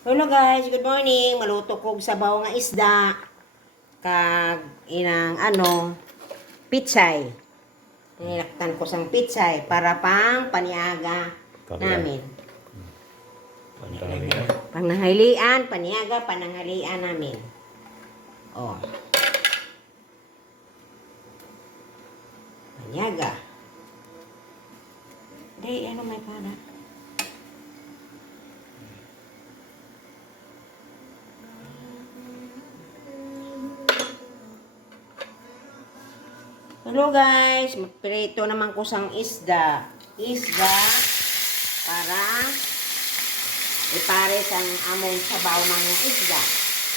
Hello guys, good morning. Maluto kog sabaw nga isda. Kag inang pitsay. Nilaktan ko sang pitsay para pang paniaga namin. Pananghalian, paniaga, pananghalian namin. Oh. Paniaga. Di, ano may para? Hello guys, magprito naman ko sang isda. Isda para ipares ang among sabaw mga isda.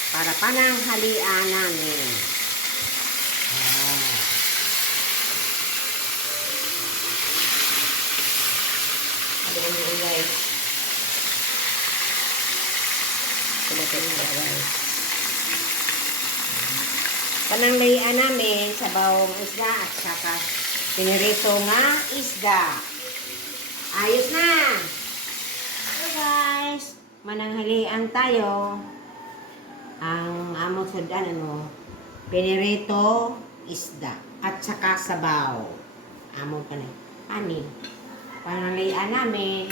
Para pananghalian namin. Ayan mo guys. Guys. Pananghalian namin sabaw ng isda at saka pinirito nga isda. Ayos na! So guys, mananghalian tayo. Ang among sudan pinirito isda at saka sabaw. Among kanin. Pananghalian namin.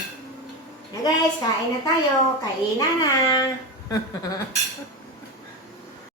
Na guys, kain na tayo. Kainan na.